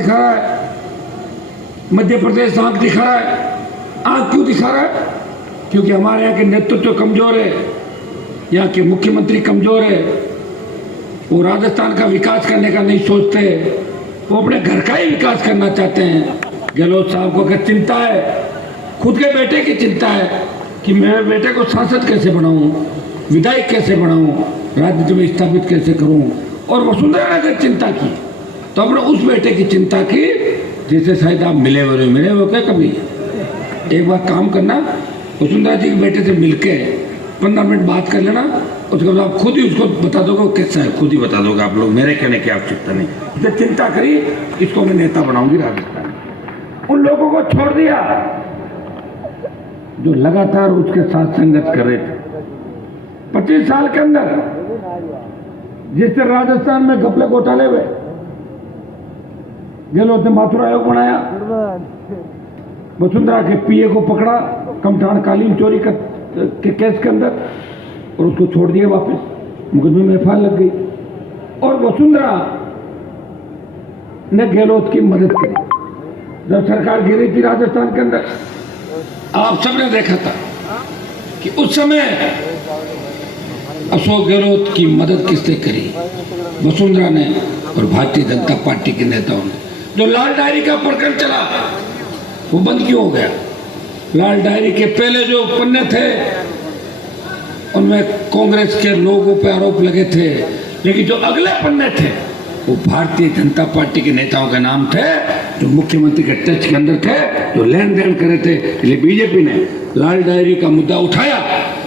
दिखा रहा है, मध्य प्रदेश आंख दिखा रहा है। आंख क्यों दिखा रहा है? क्योंकि हमारे यहाँ के नेतृत्व कमजोर है, यहाँ के मुख्यमंत्री कमजोर है। वो राजस्थान का विकास करने का नहीं सोचते, वो अपने घर का ही विकास करना चाहते हैं। गहलोत साहब को अगर चिंता है, खुद के बेटे की चिंता है कि मेरे बेटे को सांसद कैसे बनाऊं, विधायक कैसे बनाऊं, राजनीति में स्थापित कैसे करूं, और वसुंधरा ने अगर चिंता की तो हमने उस बेटे की चिंता की जिसे शायद आप मिले हो क्या कभी। एक बार काम करना, वसुंधरा जी के बेटे से मिलके 15 मिनट बात कर लेना, उसके बाद आप खुद ही उसको बता दोगे वो कैसा है, खुद ही बता दोगे आप लोग, मेरे कहने की आवश्यकता नहीं। इसे चिंता करी, इसको मैं नेता बनाऊंगी राजस्थान में। उन लोगों को छोड़ दिया जो लगातार उसके साथ संघर्ष कर रहे थे। 25 साल के अंदर जिससे राजस्थान में घपले घोटाले हुए, गहलोत ने माथुर आयोग बनाया, वसुंधरा के पीए को पकड़ा कमठान कालीन चोरी के केस के अंदर और उसको छोड़ दिया वापस, मुकदमे में एफआईआर लग गई। और वसुंधरा ने गहलोत की मदद करी जब सरकार गिरी थी राजस्थान के अंदर। आप सबने देखा था कि उस समय अशोक गहलोत की मदद किसने करी? वसुंधरा ने और भारतीय जनता पार्टी के नेताओं ने। जो लाल डायरी का प्रकरण चला वो बंद क्यों हो गया? लाल डायरी के पहले जो पन्ने थे उनमें कांग्रेस के लोगों पे आरोप लगे थे, लेकिन जो अगले पन्ने थे वो भारतीय जनता पार्टी के नेताओं के नाम थे जो मुख्यमंत्री के टच के अंदर थे, जो लेन देन करे थे। इसलिए बीजेपी ने लाल डायरी का मुद्दा उठाया,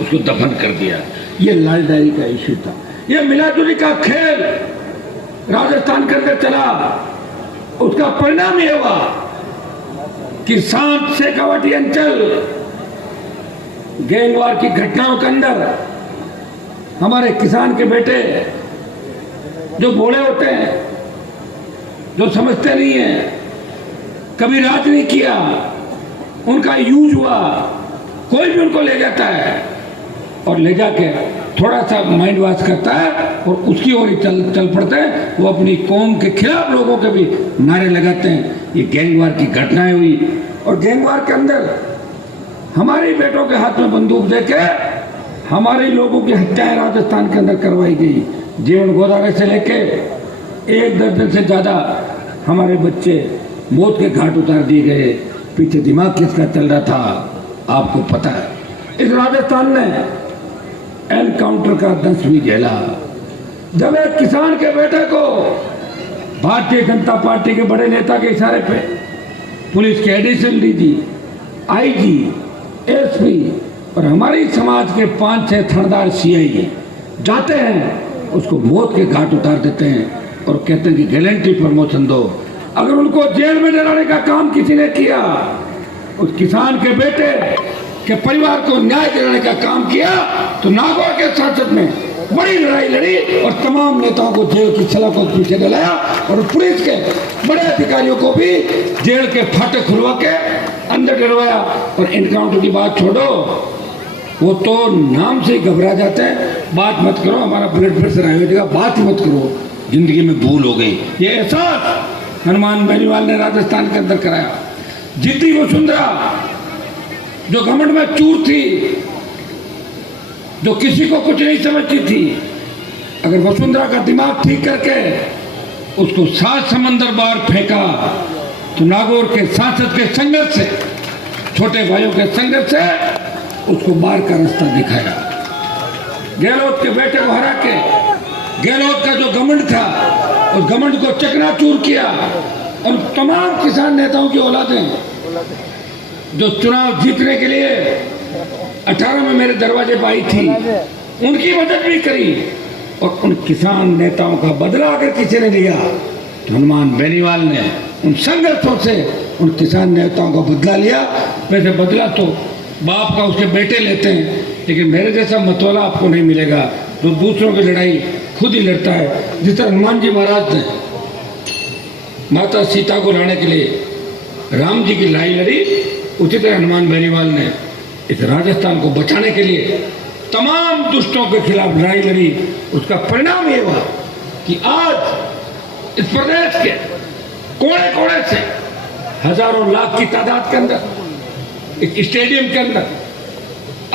उसको दफन कर दिया। ये लाल डायरी का इश्यू था। ये मिलाजुली का खेल राजस्थान के अंदर चला, उसका परिणाम ये हुआ कि सांप शेखावटी अंचल गैंगवार की घटनाओं के अंदर हमारे किसान के बेटे जो भोले होते हैं, जो समझते नहीं है, कभी राज नहीं किया, उनका यूज हुआ, कोई भी उनको ले जाता है और ले जाके थोड़ा सा माइंड वॉश करता है और उसकी ओर ही चल पड़ते हैं। वो अपनी कौम के खिलाफ लोगों के भी नारे लगाते हैं। ये गैंगवार की घटनाएं हुई और गैंगवार के अंदर हमारे बेटों के हाथ में बंदूक देके हमारे लोगों की हत्याएं राजस्थान के अंदर करवाई गई। जीवन गोदावरी से लेके 1 दर्जन से ज्यादा हमारे बच्चे मौत के घाट उतार दिए गए। पीछे दिमाग किसका चल रहा था आपको पता है। इस राजस्थान ने एनकाउंटर का 10 भी झेला। जब एक किसान के बेटे को भारतीय जनता पार्टी के बड़े नेता के इशारे पे पुलिस के एडिशनल डीजी, आईजी, एसपी और हमारी समाज के 5-6 थानेदार सीआई जाते हैं, उसको मौत के घाट उतार देते हैं और कहते हैं कि गैलेंट्री प्रमोशन दो। अगर उनको जेल में डराने का काम किसी ने किया, उस किसान के बेटे के परिवार को न्याय दिलाने का काम किया, तो नागौर के सांसद में बड़ी लड़ाई लड़ी और तमाम नेताओं को जेल की सलाखों के पीछे डलाया और पुलिस के बड़े अधिकारियों को भी जेल के फाटक खुलवा के अंदर डरवाया। और एनकाउंटर की बात छोड़ो, वो तो नाम से ही घबरा जाते हैं। बात मत करो, हमारा ब्लड प्रेशर हाई हो जाएगा, बात ही मत करो, जिंदगी में भूल हो गई। ये एहसास हनुमान बेनीवाल ने राजस्थान के अंदर कराया। जीती वसुंधरा जो घमंड में चूर थी, जो किसी को कुछ नहीं समझती थी, अगर वसुंधरा का दिमाग ठीक करके उसको 7 समंदर बाहर फेंका तो नागौर के सांसद के संघर्ष से, छोटे भाइयों के संघर्ष से उसको मार का रास्ता दिखाया। गहलोत के बेटे को हरा के गहलोत का जो घमंड था उस घमंड को चकनाचूर किया। और तमाम किसान नेताओं की औलादें जो चुनाव जीतने के लिए 18 में मेरे दरवाजे पर आई थी, उनकी मदद भी करी। और उन किसान नेताओं का बदला अगर किसी ने लिया तो हनुमान बेनीवाल ने उन संघर्षों से उन किसान नेताओं का बदला लिया। वैसे बदला तो बाप का उसके बेटे लेते हैं, लेकिन मेरे जैसा मतवाला आपको नहीं मिलेगा जो दूसरों की लड़ाई खुद ही लड़ता है। जिस तरह हनुमान जी महाराज ने माता सीता को लाने के लिए राम जी की लड़ाई लड़ी, उसी तरह हनुमान बेनीवाल ने इस राजस्थान को बचाने के लिए तमाम दुष्टों के खिलाफ लड़ाई लड़ी। उसका परिणाम ये हुआ कि आज इस प्रदेश के कोने कोने से हजारों लाख की तादाद के अंदर एक स्टेडियम के अंदर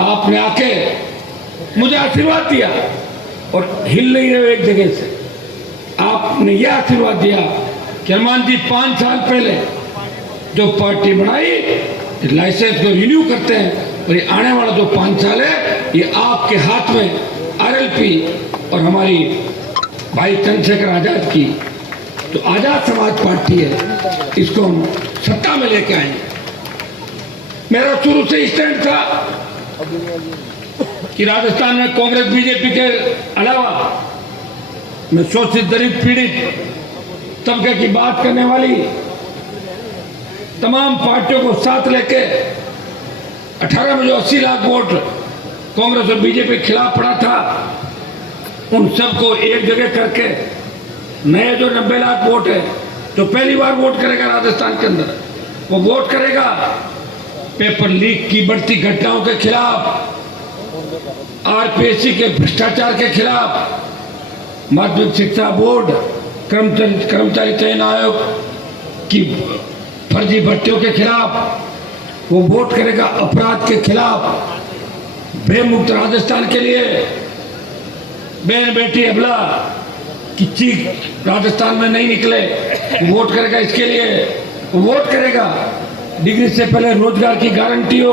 आपने आके मुझे आशीर्वाद दिया और हिल नहीं रहे एक जगह से। आपने यह आशीर्वाद दिया कि हनुमान जी 5 साल पहले जो पार्टी बनाई लाइसेंस को रिन्यू करते हैं और ये आने वाला जो 5 साल है ये आपके हाथ में आरएलपी और हमारी भाई चंद्रशेखर आजाद की तो आजाद समाज पार्टी है, इसको हम सत्ता में लेके आएंगे। मेरा शुरू से स्टैंड था कि राजस्थान में कांग्रेस बीजेपी के अलावा मैं शोषित गरीब पीड़ित तबके की बात करने वाली तमाम पार्टियों को साथ लेके 18 में जो 80 लाख वोट कांग्रेस और बीजेपी के खिलाफ पड़ा था उन सबको एक जगह करके नए जो 90 लाख वोट है जो पहली बार वोट करेगा राजस्थान के अंदर वो वोट करेगा पेपर लीक की बढ़ती घटनाओं के खिलाफ, आरपीएससी के भ्रष्टाचार के खिलाफ, माध्यमिक शिक्षा बोर्ड कर्मचारी चयन आयोग की फर्जी भर्तियों के खिलाफ वो वोट करेगा, अपराध के खिलाफ, भयमुक्त राजस्थान के लिए, बहन बेटी अबला की चीख राजस्थान में नहीं निकले वोट करेगा, इसके लिए वोट करेगा। डिग्री से पहले रोजगार की गारंटी हो,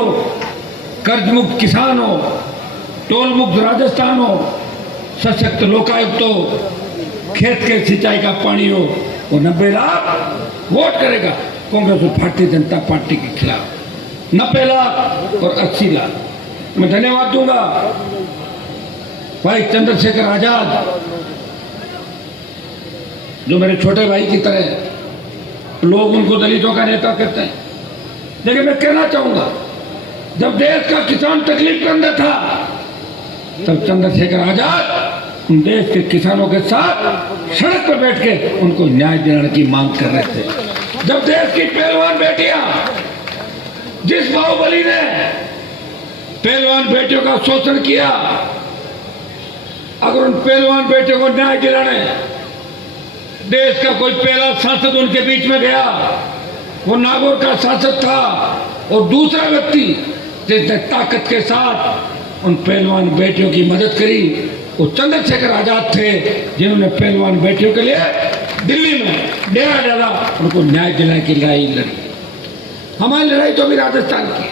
कर्ज मुक्त किसान हो, टोल मुक्त राजस्थान हो, सशक्त लोकायुक्त हो, खेत के सिंचाई का पानी हो, वो 90 लाख वोट करेगा कांग्रेस और भारतीय जनता पार्टी के खिलाफ। 90 लाख और 80 लाख। मैं धन्यवाद दूंगा भाई चंद्रशेखर आजाद जो मेरे छोटे भाई की तरह, लोग उनको दलितों का नेता कहते हैं, लेकिन मैं कहना चाहूंगा जब देश का किसान तकलीफ के अंदर था तब चंद्रशेखर आजाद उन देश के किसानों के साथ सड़क पर बैठ के उनको न्याय दिलाने की मांग कर रहे थे। जब देश की पहलवान बेटियां, जिस बाहुबली ने पहलवान बेटियों का शोषण किया, अगर उन पहलवान बेटियों को न्याय दिलाने देश का कोई पहला सांसद उनके बीच में गया, वो नागौर का सांसद था, और दूसरा व्यक्ति जिसने ताकत के साथ उन पहलवान बेटियों की मदद करी वो चंद्रशेखर आजाद थे, जिन्होंने पहलवान बेटियों के लिए दिल्ली में डेरा डाला, उनको न्याय दिलाने की लड़ाई लड़ी। हमारी लड़ाई तो भी राजस्थान की,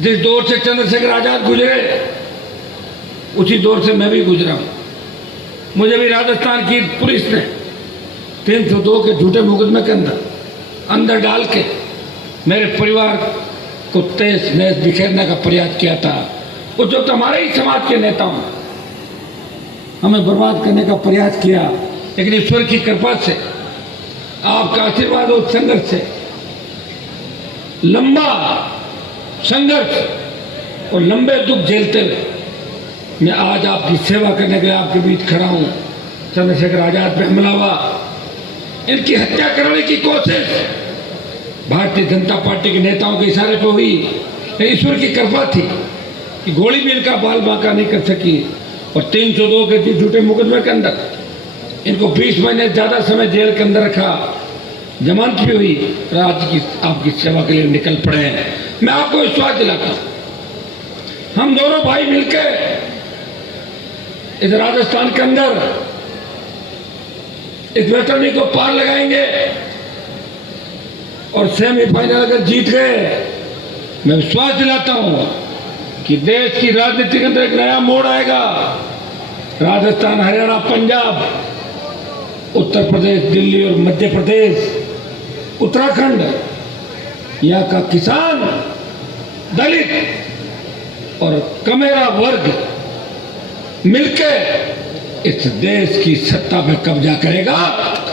जिस दौर से चंद्रशेखर आजाद गुजरे उसी दौर से मैं भी गुजरा हूं। मुझे भी राजस्थान की पुलिस ने 302 के झूठे मुकदमे के अंदर डाल के मेरे परिवार को तहस नहस बिखेरने का प्रयास किया था। वो जो हमारे ही समाज के नेताओं हमें बर्बाद करने का प्रयास किया, लेकिन ईश्वर की कृपा से, आपका आशीर्वाद और संघर्ष से, लंबा संघर्ष और लंबे दुख झेलते हुए मैं आज आपकी सेवा करने के लिए आपके बीच खड़ा हूं। चंद्रशेखर आजाद पे हमला हुआ, इनकी हत्या करने की कोशिश भारतीय जनता पार्टी के नेताओं के इशारे पर हुई, ईश्वर की कृपा थी कि गोली भी इनका बाल बांका नहीं कर सकी, और 302 के झूठे मुकदमे के अंदर इनको 20 महीने ज्यादा समय जेल के अंदर रखा, जमानत भी हुई, और आज की आपकी सेवा के लिए निकल पड़े हैं। मैं आपको विश्वास दिलाता हूं, हम दोनों भाई मिलकर इस राजस्थान के अंदर इस वेटरनी को पार लगाएंगे, और सेमीफाइनल अगर जीत गए, मैं विश्वास दिलाता हूं कि देश की राजनीति के अंदर एक नया मोड़ आएगा। राजस्थान, हरियाणा, पंजाब, उत्तर प्रदेश, दिल्ली और मध्य प्रदेश, उत्तराखंड, यहाँ का किसान, दलित और कमेरा वर्ग मिलकर इस देश की सत्ता पर कब्जा करेगा।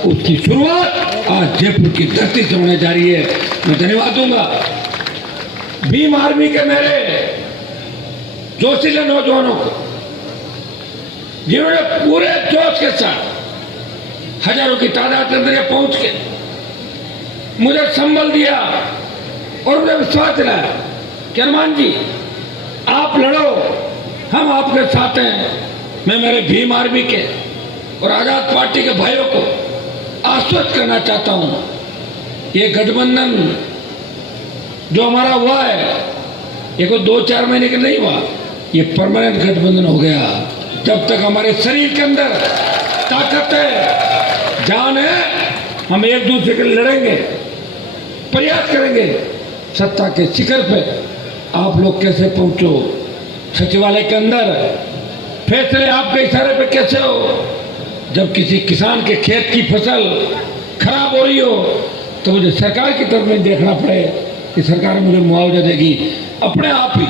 उसकी शुरुआत आज जयपुर की धरती से होने जा रही है। मैं धन्यवाद दूंगा भीम आर्मी के मेरे जोशीले नौजवानों को, जिन्होंने पूरे जोश के साथ हजारों की तादाद के अंदर पहुंच के मुझे संबल दिया और मुझे विश्वास दिलाया कि हनुमान जी आप लड़ो, हम आपके साथ हैं। मैं मेरे भीम आर्मी के और आजाद पार्टी के भाइयों को आश्वस्त करना चाहता हूं, ये गठबंधन जो हमारा हुआ है ये कोई 2-4 महीने का नहीं हुआ, ये परमानेंट गठबंधन हो गया। जब तक हमारे शरीर के अंदर ताकत है, जान है, हम एक दूसरे के लिए लड़ेंगे, प्रयास करेंगे। सत्ता के शिखर पे आप लोग कैसे पहुंचो, सचिवालय के अंदर फैसले आपके इशारे पे कैसे हो। जब किसी किसान के खेत की फसल खराब हो रही हो तो मुझे सरकार की तरफ में देखना पड़े कि सरकार मुझे मुआवजा देगी, अपने आप ही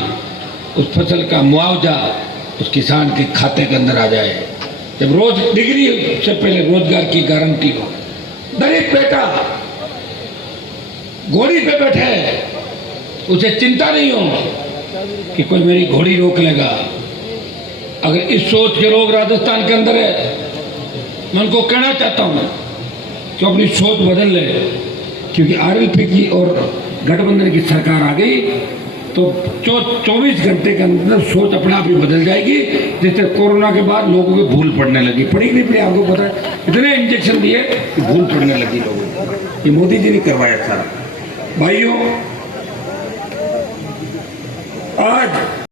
उस फसल का मुआवजा उस किसान के खाते के अंदर आ जाए। जब रोज डिग्री से पहले रोजगार की गारंटी हो, दलित बेटा घोड़ी पे बैठे है, उसे चिंता नहीं हो कि कोई मेरी घोड़ी रोक लेगा। अगर इस सोच के लोग राजस्थान के अंदर है, मैं उनको कहना चाहता हूं कि अपनी सोच बदल ले, क्योंकि आरएलपी की और गठबंधन की सरकार आ गई तो 24 घंटे के अंदर सोच अपने आप ही बदल जाएगी। जैसे कोरोना के बाद लोगों को भूल पड़ने लगी, पड़ी नहीं पड़ी आपको पता है, इतने इंजेक्शन दिए कि भूल पड़ने लगी लोगों को। ये मोदी जी ने करवाया सारा। भाइयों, आज